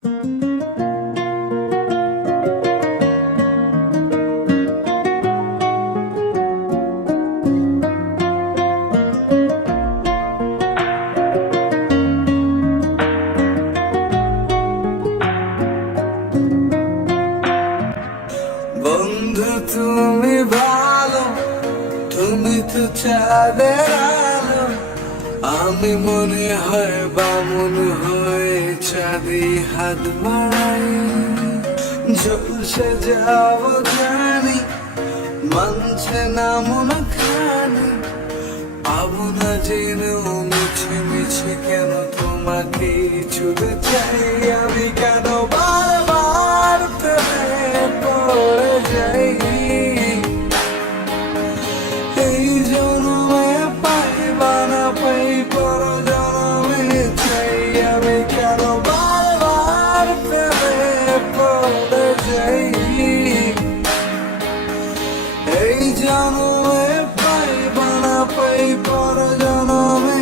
বন্ধু তুমি ভালো, তুমি তো চাঁদের আলো। আমি মনে হয় বামুন হয়ে চাঁদি হাত বাড়াই, ঝলসে যাব জানি, মানছে না মন খানি। পাবো না জেনেও মিছে মিছে কেন তোমাকে ছুঁতে চাই। আমি কেন বারবার প্রেমে পড়ে যাই। এই জন্মে পাইবা না পাই, পর জন্মে চাই। আমি কেন বারবার প্রেমে পড়ে যাই। এই জন্মে পাইবা না পাই, পর জন্মে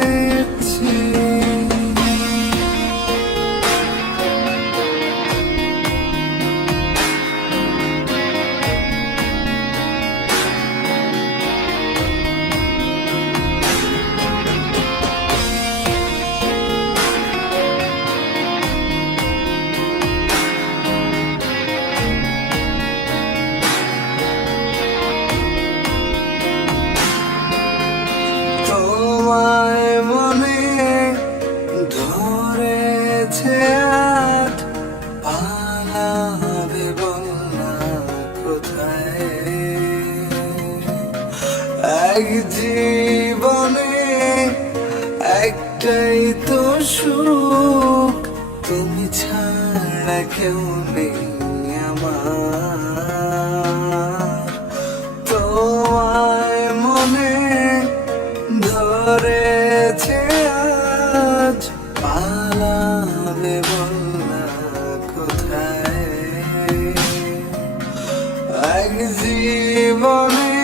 তোমায় মনে ধরেছে আজ, পালাবে বলনা কোথায়। এক জীবনে একটাই তো সুখ, তুমি ছাড়া কেউ নেই আমার। তোমায় মনে ধরেছে আজ, পালাবে বলনা কোথায়। এক জীবনে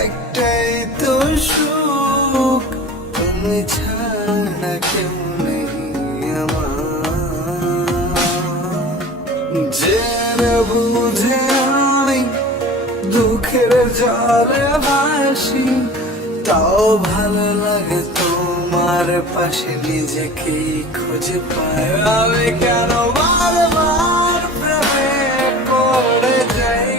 একটাই তো সুখ, তুমি ছাড়া কেউ নেই আমার। জেনে বুঝে আমি দুঃখের জলে ভাসি, তাও ভালো লাগে তোমার পাশে নিজেকেই খুঁজে পাই। আমি কেন বারবার প্রেমে পড়ে যাই।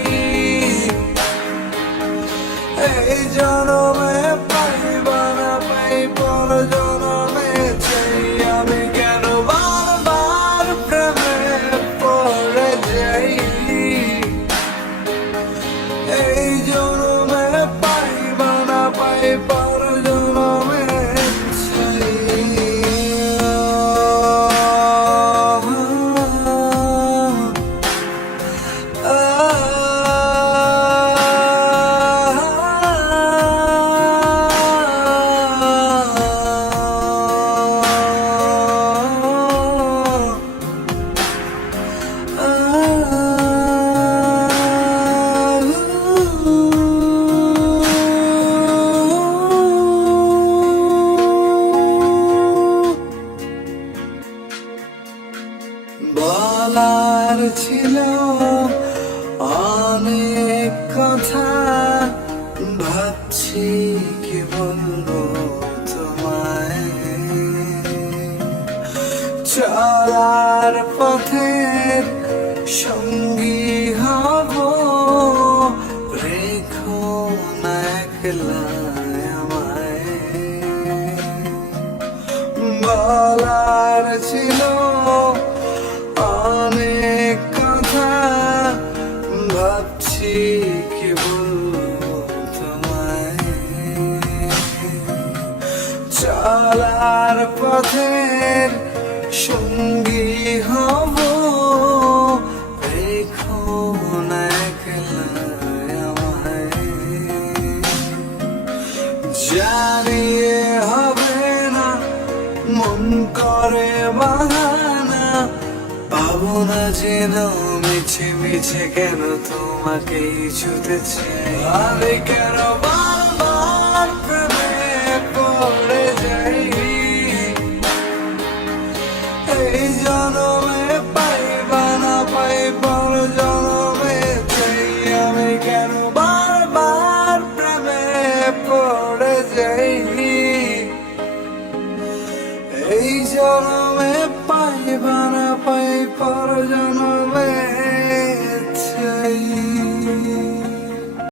এই জন্মে পাইবা না পাই, পর জন্মে চাই। আমি কেন বারবার প্রেমে পড়ে যাই। এই জন্মে পাইবা না পাই, পর জন্মে চাই। বলার ছিল অনেক কথা, ভাবছি কি বলবো তোমায়। চলার পথের সঙ্গী হব, রেখো না একলা আমায়। বলার ছিল অনেক কথা, ভাবছি কি বলবো তোমায়। চলার পথের সঙ্গী হব, রেখো না একলা আমায়। জানিয়ে হবে না, মন করে বাহানা। পাবো না যেন মিছে মিছে কেন তোমাকে ছুঁতে চাই। আমি কেন বারবার প্রেমে পড়ে যাই। এই জন্ম এই জনমে পাই বা না পাই পর জন্ম